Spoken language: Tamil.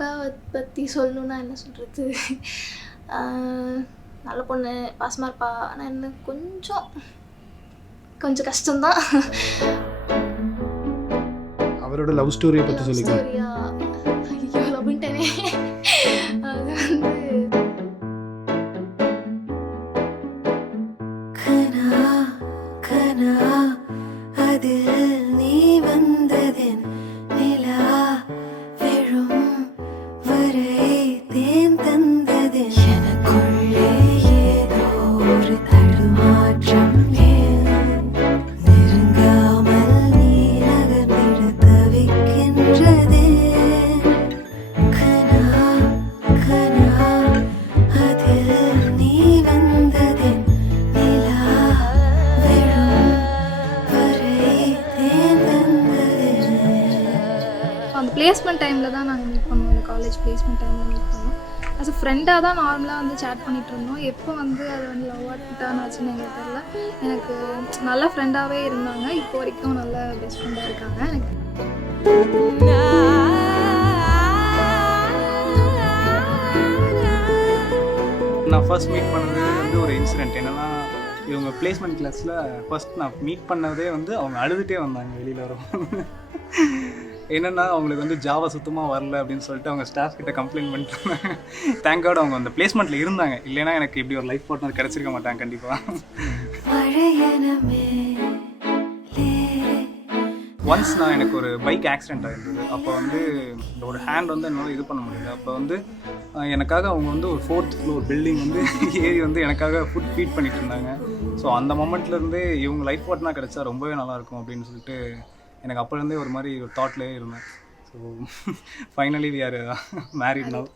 அக்காவை பற்றி சொல்லணுன்னா என்ன சொல்கிறது, நல்ல பொண்ணு, பாசமாக இருப்பா. ஆனால் என்ன கொஞ்சம் கஷ்டம்தான். அவரோட லவ் ஸ்டோரியை பற்றி சொல்லிக்க. ஸ்டோரியா? ஐயோ லவ்ன்ட்டேனே. அது வந்து அந்த பிளேஸ்மெண்ட் டைமில் தான் நாங்கள் மீட் பண்ணுவோம். அந்த காலேஜ் பிளேஸ்மெண்ட் டைமில் மீட் பண்ணோம். அஸ் அ ஃப்ரெண்டாக தான் நார்மலாக வந்து சேட் பண்ணிகிட்டு இருந்தோம். எப்போ வந்து அது வந்து லவ் டர்ன் ஆச்சுன்னு எங்களுக்கு தெரியல. எனக்கு நல்ல ஃப்ரெண்டாகவே இருந்தாங்க. இப்போ வரைக்கும் நல்ல பெஸ்ட் ஃப்ரெண்டாக இருக்காங்க எனக்கு. நான் ஃபர்ஸ்ட் மீட் பண்ணது வந்து ஒரு இன்சிடெண்ட். என்னென்னா, இவங்க பிளேஸ்மெண்ட் கிளாஸில் ஃபர்ஸ்ட் நான் மீட் பண்ணதே வந்து அவங்க அழுதுகிட்டே வந்தாங்க வெளியில் வரும். என்னென்னா, அவங்களுக்கு வந்து ஜாவா சுத்தமாக வரல அப்படின்னு சொல்லிட்டு அவங்க ஸ்டாஃப் கிட்ட கம்ப்ளைண்ட் பண்ணிட்டு, தேங்க் காட் அவங்க அந்த பிளேஸ்மெண்ட்டில் இருந்தாங்க. இல்லைன்னா எனக்கு இப்படி ஒரு லைஃப் பார்ட்னர் கிடச்சிருக்க மாட்டாங்க கண்டிப்பாக. ஒன்ஸ் எனக்கு ஒரு பைக் ஆக்சிடெண்ட் ஆகிருந்தது. அப்போ வந்து ஒரு ஹேண்ட் வந்து என்னால் இது பண்ண முடியல. அப்போ வந்து எனக்காக அவங்க வந்து ஒரு 4th ஃப்ளோர் பில்டிங் வந்து ஏறி வந்து எனக்காக ஃபுட் ஃபீட் பண்ணிட்டு இருந்தாங்க. ஸோ அந்த மொமெண்ட்லேருந்தே இவங்க லைஃப் பார்ட்னர் கிடச்சா ரொம்பவே நல்லாயிருக்கும் அப்படின்னு சொல்லிட்டு எனக்கு அப்போலேருந்தே ஒரு மாதிரி ஒரு தாட்லேயே இருந்தேன். So finally we are married now.